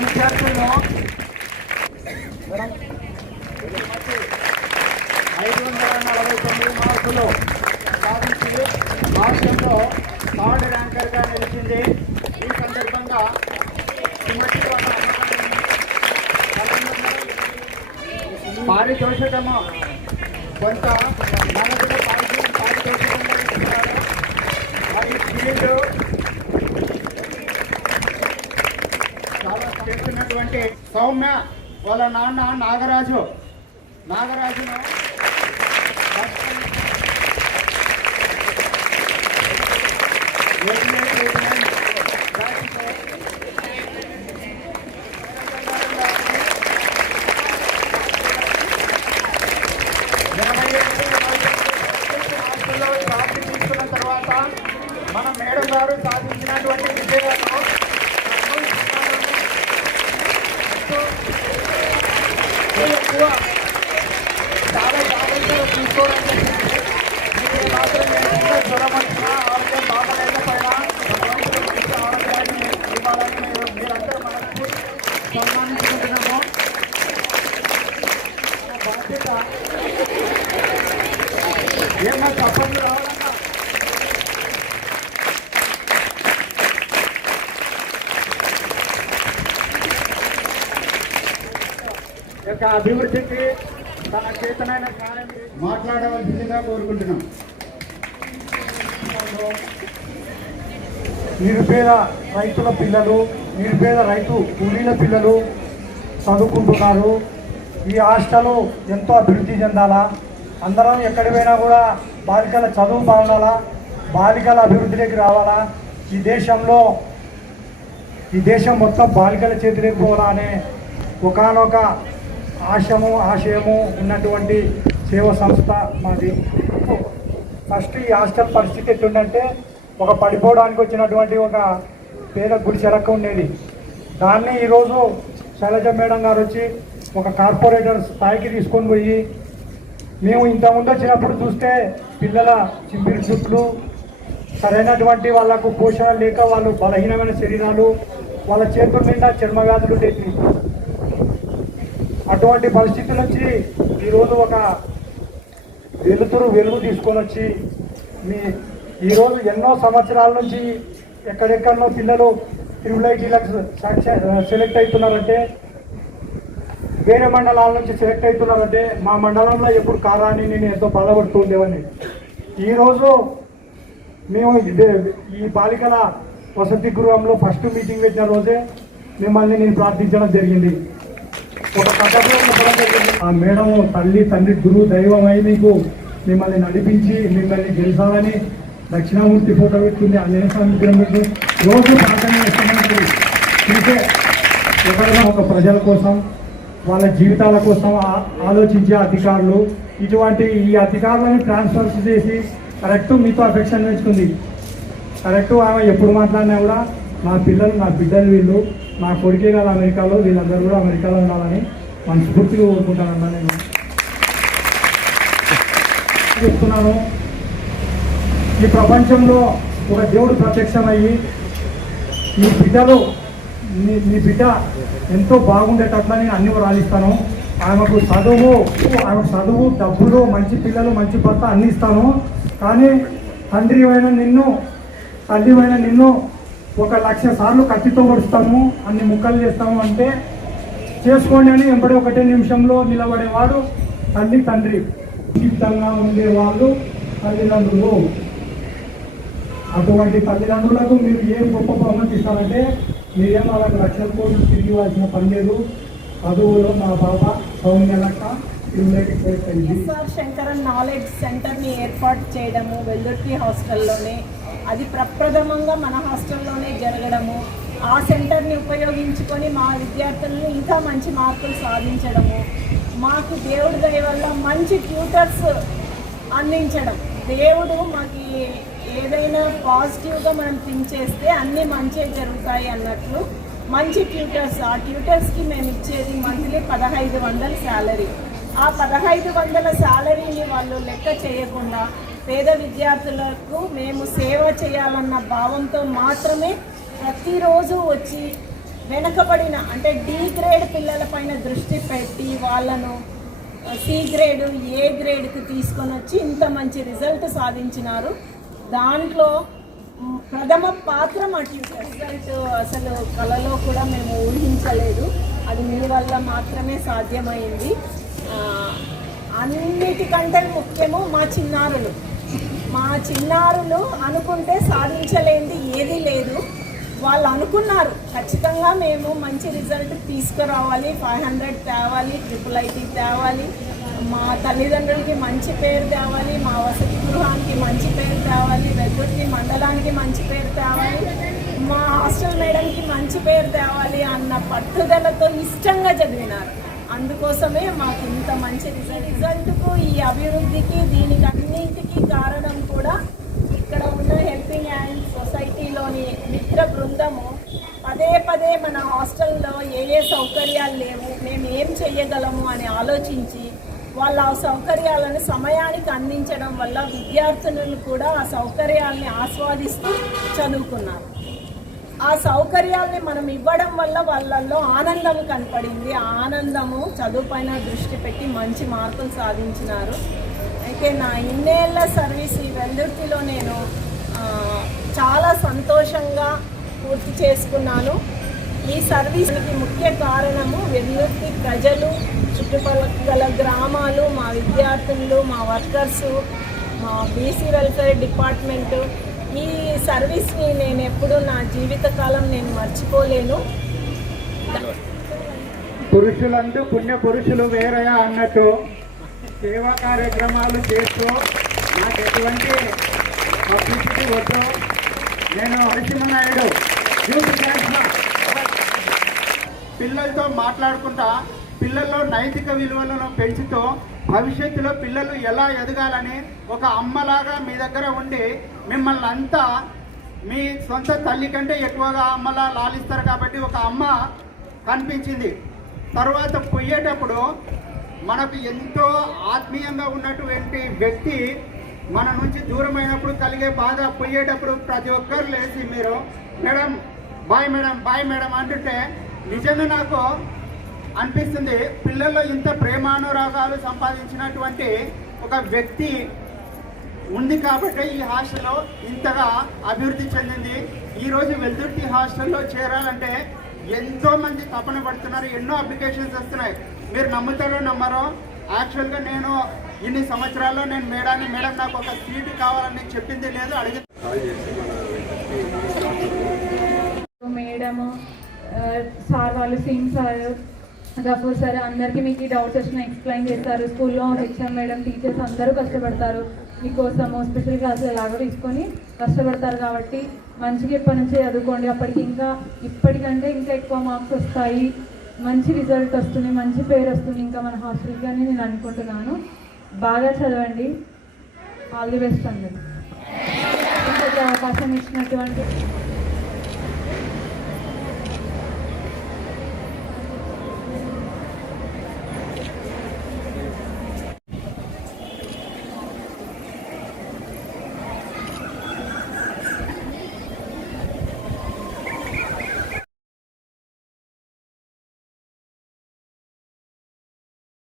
విద్యార్థులను 549 మార్కులు సాధించి రాష్ట్రంలో థర్డ్ ర్యాంకర్గా నిలిచింది. ఈ సందర్భంగా పారితోషికము కొంత నలుగురు పారితోషికంగా ఇస్తున్నారు. మరి ఫీల్డ్ చాలా చేస్తున్నటువంటి సౌమ్య వాళ్ళ నాన్న నాగరాజును తీసుకున్న తర్వాత మన మేడం గారు సాధించినటువంటి విజయాలను ఎక్కువ చాలా జాగ్రత్తగా చూసుకోవడం జరిగింది. మీరు మాత్రం ఏంటంటే జ్వరం వచ్చినా ఆరోగ్యం బాగలేకపోయినా ఆరోగ్యాన్ని ఇవ్వాలని మీరందరూ మనకు సన్మానించుకుంటున్నాము. బాధ్యత ఏమన్నా తప్పట్లు రావాలన్నా యొక్క అభివృద్ధికి తన చేతనైన సహాయం మాట్లాడవలసిందిగా కోరుకుంటున్నాం. నిరుపేద రైతుల పిల్లలు, నిరుపేద రైతు కూలీల పిల్లలు చదువుకుంటున్నారు. ఈ హాస్టల్ ఎంతో అభివృద్ధి చెందాలా, అందరం ఎక్కడికి పోయినా కూడా బాలికల చదువు బాగుండాలా, బాలికల అభివృద్ధిలోకి రావాలా. ఈ దేశం మొత్తం బాలికల చేతిలోకి పోవాలా అనే ఒకానొక ఆశయము ఉన్నటువంటి సేవా సంస్థ మాది. ఫస్ట్ ఈ హాస్టల్ పరిస్థితి ఎట్లుందంటే ఒక పడిపోవడానికి వచ్చినటువంటి ఒక పేద గుడిసెలక్క ఉండేది. దాన్ని ఈరోజు శైలజ మేడం గారు వచ్చి ఒక కార్పొరేటర్ స్థాయికి తీసుకొని పోయి, మేము ఇంతకుముందు వచ్చినప్పుడు చూస్తే పిల్లల చింపిరి చుట్లు, సరైనటువంటి వాళ్ళకు పోషణ లేక వాళ్ళు బలహీనమైన శరీరాలు, వాళ్ళ చేతుల నిండా చర్మవ్యాధులు ఉండేవి. అటువంటి పరిస్థితుల నుంచి ఈరోజు ఒక వెలుగు తీసుకొని వచ్చి ఈరోజు ఎన్నో సంవత్సరాల నుంచి ఎక్కడెక్కడో పిల్లలు ట్రిపుల్ సెలెక్ట్ అవుతున్నారంటే, వేరే మండలాల నుంచి సెలెక్ట్ అవుతున్నారంటే మా మండలంలో ఎప్పుడు కారాని నేను ఎంతో బాధపడుతూ ఉండేవాడిని. ఈరోజు మేము ఈ బాలికల వసతి గృహంలో ఫస్ట్ మీటింగ్ పెట్టిన రోజే మిమ్మల్ని నేను ప్రార్థించడం జరిగింది. ఒక పద్ధతిలో చెప్పడం జరిగింది. ఆ మేడం తల్లి తండ్రి గురువు దైవమై మీకు మిమ్మల్ని నడిపించి మిమ్మల్ని గెలిచాలని దక్షిణామూర్తి ఫోటో పెట్టుకుంది. ఆ నేసామి విగ్రహం రోజు ప్రార్థన చేస్తున్నట్టు చూసే ఎవరైనా ఒక ప్రజల కోసం వాళ్ళ జీవితాల కోసం ఆలోచించే అధికారులు ఇటువంటి ఈ అధికారులను ట్రాన్స్ఫర్స్ చేసి కరెక్ట్ మీతో అఫెక్షన్ పెంచుకుంది. కరెక్ట్ ఆమె ఎప్పుడు మాట్లాడినా కూడా నా పిల్లలు నా బిడ్డలు వీళ్ళు, నా కొడుకే కాదు అమెరికాలో, వీళ్ళందరూ కూడా అమెరికాలో ఉండాలని మనస్ఫూర్తిగా కోరుకుంటానన్నా. నేను చెప్తున్నాను, ఈ ప్రపంచంలో ఒక దేవుడు ప్రత్యక్షమయ్యి మీ బిడ్డ ఎంతో బాగుండేటట్లని అన్ని రాలిస్తాను. ఆమెకు చదువు డబ్బులు మంచి పిల్లలు మంచి భర్త అన్ని ఇస్తాను. కానీ తండ్రి అయిన నిన్ను తల్లివైన నిన్ను 1,00,000 సార్లు కత్తితో కొడుస్తాము, అన్ని ముక్కలు చేస్తాము అంటే చేసుకోండి అని వెంబడి ఒకటే నిమిషంలో నిలబడేవాడు తండ్రి. జీవితంగా ఉండేవాళ్ళు తల్లిదండ్రులు. అటువంటి తల్లిదండ్రులకు మీరు ఏం గొప్ప బహుమతి ఇస్తారంటే మీరేం వాళ్ళకి 1,00,000 కోట్లు తిరిగి ఇవ్వాల్సిన పని లేదు. చదువులో మా బాబా సౌమ్యలక్క తిరుమలకి చేరుకుంది. ఎస్ఆర్ శంకరన్ నాలెడ్జ్ సెంటర్ని ఏర్పాటు చేయడము వెల్దుర్తి హాస్టల్లోనే, అది ప్రప్రథమంగా మన హాస్టల్లోనే జరగడము, ఆ సెంటర్ని ఉపయోగించుకొని మా విద్యార్థులను ఇంకా మంచి మార్కులు సాధించడము, మాకు దేవుడి దయ వల్ల మంచి ట్యూటర్స్ అందించడం. దేవుడు మాకు ఏదైనా పాజిటివ్గా మనం థింక్ చేస్తే అన్నీ మంచి జరుగుతాయి అన్నట్లు మంచి ట్యూటర్స్, ఆ ట్యూటర్స్కి మేము ఇచ్చేది మంత్లీ 1500 శాలరీ. ఆ 1500 శాలరీని వాళ్ళు లెక్క చేయకుండా పేద విద్యార్థులకు మేము సేవ చేయాలన్న భావంతో మాత్రమే ప్రతిరోజు వచ్చి వెనకబడిన అంటే డి గ్రేడ్ పిల్లలపైన దృష్టి పెట్టి వాళ్ళను సి గ్రేడ్ ఏ గ్రేడ్కి తీసుకొని వచ్చి ఇంత మంచి రిజల్ట్ సాధించినారు. దాంట్లో ప్రథమ పాత్ర మా ట్యూటర్. రిజల్ట్ అసలు కళలో కూడా మేము ఊహించలేదు, అది మీ వల్ల మాత్రమే సాధ్యమైంది. అన్నిటికంటే ముఖ్యము మా చిన్నారులు అనుకుంటే సాధించలేనిది ఏదీ లేదు. వాళ్ళు అనుకున్నారు ఖచ్చితంగా మేము మంచి రిజల్ట్ తీసుకురావాలి, 500 తేవాలి, IIIT తేవాలి, మా తల్లిదండ్రులకి మంచి పేరు తేవాలి, మా వసతి గృహానికి మంచి పేరు తేవాలి, వెల్దుర్తి మండలానికి మంచి పేరు తేవాలి, మా హాస్టల్ మేడంకి మంచి పేరు తేవాలి అన్న పట్టుదలతో ఇష్టంగా చదివినారు. అందుకోసమే మాకు ఇంత మంచి రిజల్ట్కు ఈ అభివృద్ధికి దీనికి అన్నింటికీ కారణం కూడా ఇక్కడ ఉన్న హెల్పింగ్ హ్యాండ్ సొసైటీలోని మిత్ర బృందము పదే మన హాస్టల్లో ఏ సౌకర్యాలు లేవు, మేము ఏం చేయగలము అని ఆలోచించి వాళ్ళ ఆ సౌకర్యాలను సమయానికి అందించడం వల్ల విద్యార్థులు కూడా ఆ సౌకర్యాలని ఆస్వాదిస్తూ చదువుకున్నారు. ఆ సౌకర్యాల్ని మనం ఇవ్వడం వల్ల వాళ్ళల్లో ఆనందం కనపడింది. ఆ ఆనందము చదువుపైన దృష్టి పెట్టి మంచి మార్కులు సాధించినారు. అయితే నా ఇన్నేళ్ల సర్వీస్ ఈ వెల్దుర్తిలో నేను చాలా సంతోషంగా పూర్తి చేసుకున్నాను. ఈ సర్వీస్కి ముఖ్య కారణము వెల్దుర్తి ప్రజలు, చుట్టుపక్కల గ్రామాలు, మా విద్యార్థులు, మా వర్కర్సు, మా బీసీ వెల్ఫేర్ డిపార్ట్మెంటు. ఈ సర్వీస్ని నేను ఎప్పుడూ నా జీవితకాలం నేను మర్చిపోలేను. పురుషులందు పుణ్య పురుషులు వేరయా అన్నట్టు సేవా కార్యక్రమాలు చేస్తూ నాకు ఎటువంటి పబ్లిసిటీ వద్దు. నేను నరసింహనాయుడు యూత్ క్లాస్లో పిల్లలతో మాట్లాడుకుంటా పిల్లల్లో నైతిక విలువలను పెంచుతూ భవిష్యత్తులో పిల్లలు ఎలా ఎదగాలని ఒక అమ్మలాగా మీ దగ్గర ఉండి మిమ్మల్ని అంతా మీ సొంత తల్లి కంటే ఎక్కువగా అమ్మలా లాలిస్తారు కాబట్టి ఒక అమ్మ కనిపించింది. తర్వాత పోయేటప్పుడు మనకు ఎంతో ఆత్మీయంగా ఉన్నటువంటి వ్యక్తి మన నుంచి దూరమైనప్పుడు కలిగే బాధ పోయేటప్పుడు ప్రతి ఒక్కరు లేచి మీరు madam bye madam bye madam అంటుంటే నిజంగా నాకు అనిపిస్తుంది పిల్లల్లో ఇంత ప్రేమానురాగాలు సంపాదించినటువంటి ఒక వ్యక్తి ఉంది కాబట్టి ఈ హాస్టల్లో ఇంతగా అభివృద్ధి చెందింది. ఈరోజు వెల్దుర్తి హాస్టల్లో చేరాలంటే ఎంతో మంది తపన పడుతున్నారు, ఎన్నో అప్లికేషన్స్ వస్తున్నాయి. మీరు నమ్ముతారో నమ్మరో, యాక్చువల్గా నేను ఇన్ని సంవత్సరాల్లో నేను మేడం నాకు ఒక సీటు కావాలని చెప్పింది లేదు, అడిగి మేడము సార్ వాళ్ళు సింగ్ సార్ గఫూర్ సార్ అందరికీ మీకు డౌట్స్ వచ్చినా ఎక్స్ప్లెయిన్ చేస్తారు. స్కూల్లో హెచ్ఎం మేడం టీచర్స్ అందరూ కష్టపడతారు మీకోసము, స్పెషల్ క్లాసులు ఎలాగో తీసుకొని కష్టపడతారు కాబట్టి మంచిగా ఇప్పటి నుంచి చదువుకోండి. ఇప్పటికంటే ఇంకా ఎక్కువ మార్క్స్ వస్తాయి, మంచి రిజల్ట్ వస్తుంది, మంచి పేరు వస్తుంది ఇంకా మన హాస్టల్కి అని నేను అనుకుంటున్నాను. బాగా చదవండి. ఆల్ ది బెస్ట్ అందరూ. ఇంకొక అవకాశం ఇచ్చినటువంటి